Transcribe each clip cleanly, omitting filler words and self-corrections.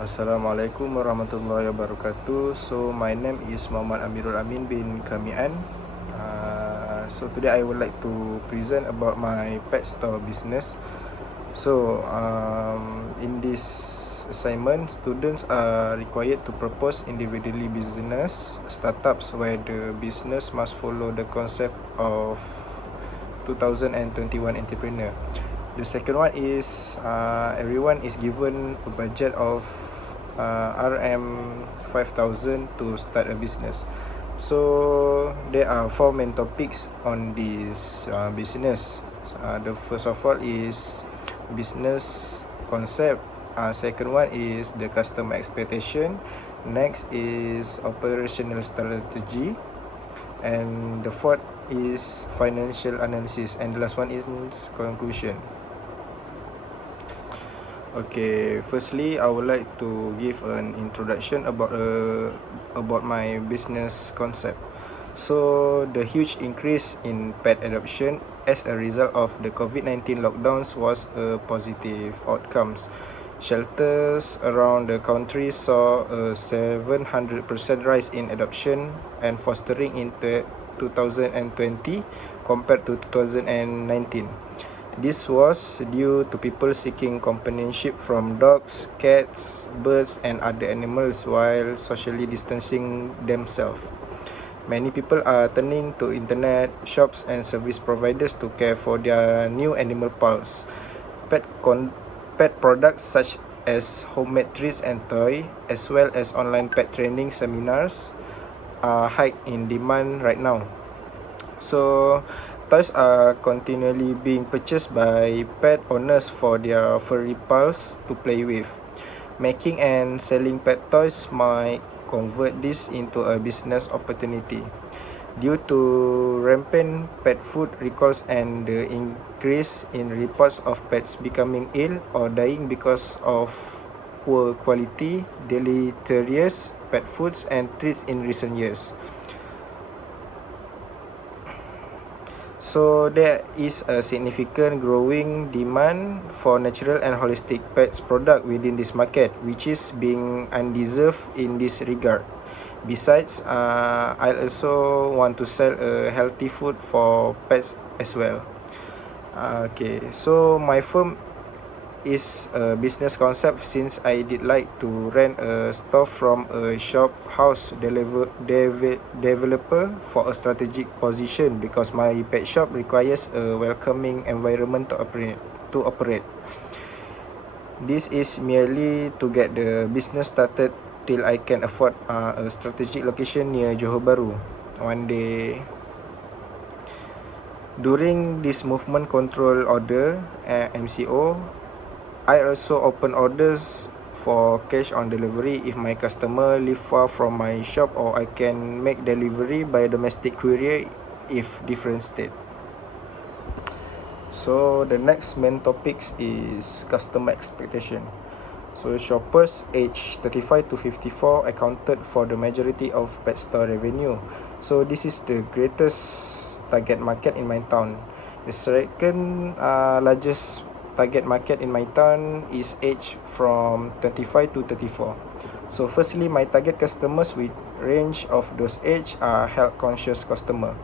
Assalamualaikum warahmatullahi wabarakatuh. So my name is Muhammad Amirul Amin bin Kamian. So today I would like to present about my pet store business. So in this assignment, students are required to propose individually business startups where the business must follow the concept of 2021 entrepreneur. The second one is everyone is given a budget of RM5,000 to start a business. So there are four main topics on this business. The first of all is business concept. Second one is the customer expectation. Next is operational strategy. And the fourth is financial analysis. And the last one is conclusion. Okay, firstly, I would like to give an introduction about my business concept. So, the huge increase in pet adoption as a result of the COVID-19 lockdowns was a positive outcome. Shelters around the country saw a 700% rise in adoption and fostering in 2020 compared to 2019. This was due to people seeking companionship from dogs, cats, birds, and other animals while socially distancing themselves. Many people are turning to internet, shops, and service providers to care for their new animal pals. Pet products such as homemade treats and toys, as well as online pet training seminars, are high in demand right now. So, toys are continually being purchased by pet owners for their furry pals to play with. Making and selling pet toys might convert this into a business opportunity. Due to rampant pet food recalls and the increase in reports of pets becoming ill or dying because of poor quality, deleterious pet foods and treats in recent years. So there is a significant growing demand for natural and holistic pets product within this market, which is being undeserved in this regard. Besides, I also want to sell healthy food for pets as well. Okay, so my firm is a business concept since I did like to rent a store from a shop house developer for a strategic position because my pet shop requires a welcoming environment to operate. This is merely to get the business started till I can afford a strategic location near Johor Bahru one day. During this movement control order MCO, I also open orders for cash on delivery if my customer live far from my shop, or I can make delivery by domestic courier if different state. So the next main topics is customer expectation. So shoppers aged 35 to 54 accounted for the majority of pet store revenue. So this is the greatest target market in my town. The second largest target market in my town is aged from 25 to 34. So firstly, my target customers with range of those age are health conscious customer.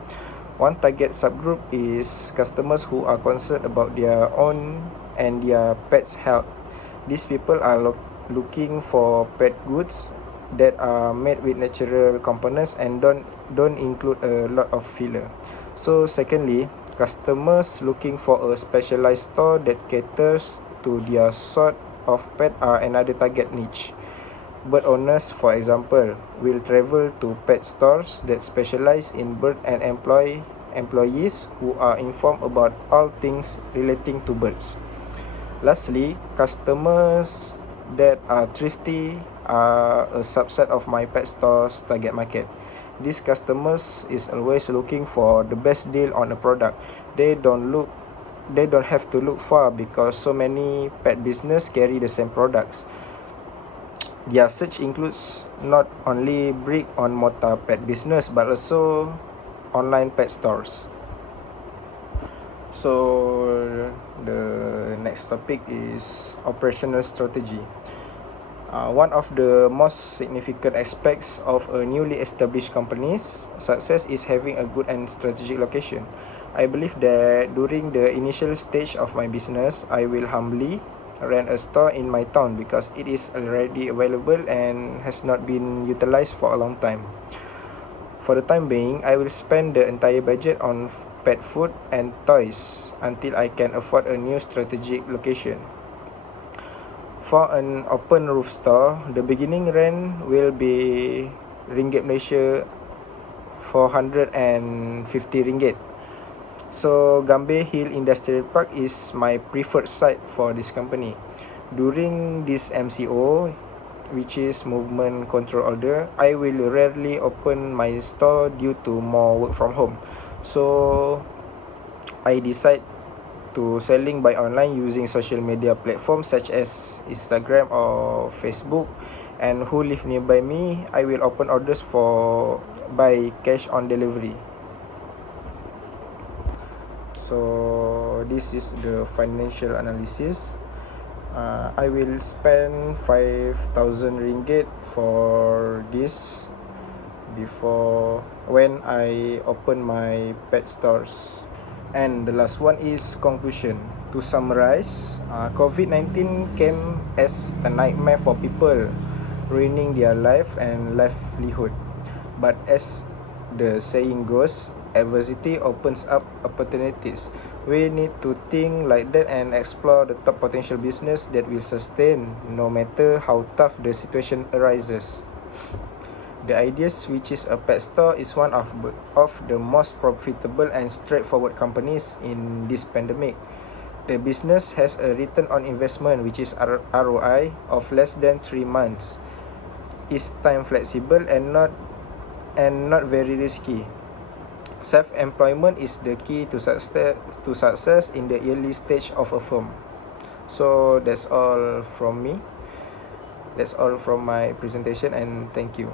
One target subgroup is customers who are concerned about their own and their pets' health. These people are looking for pet goods that are made with natural components and don't include a lot of filler. So secondly, customers looking for a specialized store that caters to their sort of pet are another target niche. Bird owners, for example, will travel to pet stores that specialize in bird and employees who are informed about all things relating to birds. Lastly, customers that are thrifty are a subset of my pet store's target market. These customers is always looking for the best deal on a product. They don't have to look far because so many pet business carry the same products. Their search includes not only brick-and-mortar pet business but also online pet stores. So the next topic is operational strategy. One of the most significant aspects of a newly established company's success is having a good and strategic location. I believe that during the initial stage of my business, I will humbly rent a store in my town because it is already available and has not been utilized for a long time. For the time being, I will spend the entire budget on pet food and toys until I can afford a new strategic location. For an open roof store, the beginning rent will be Ringgit Malaysia 450 ringgit. So Gambir Hill Industrial Park is my preferred site for this company. During this MCO, which is movement control order, I will rarely open my store due to more work from home. So I decide to selling by online using social media platforms such as Instagram or Facebook. And who live nearby me, I will open orders for by cash on delivery. So this is the financial analysis. I will spend 5,000 ringgit for this before when I open my pet stores. And the last one is conclusion. To summarize, COVID-19 came as a nightmare for people, ruining their life and livelihood. But as the saying goes, adversity opens up opportunities. We need to think like that and explore the top potential business that will sustain no matter how tough the situation arises. The idea which is a pet store is one of the most profitable and straightforward companies in this pandemic. The business has a return on investment which is ROI of less than 3 months. Is time flexible and not very risky. Self-employment is the key to success in the early stage of a firm. So that's all from me. That's all from my presentation, and thank you.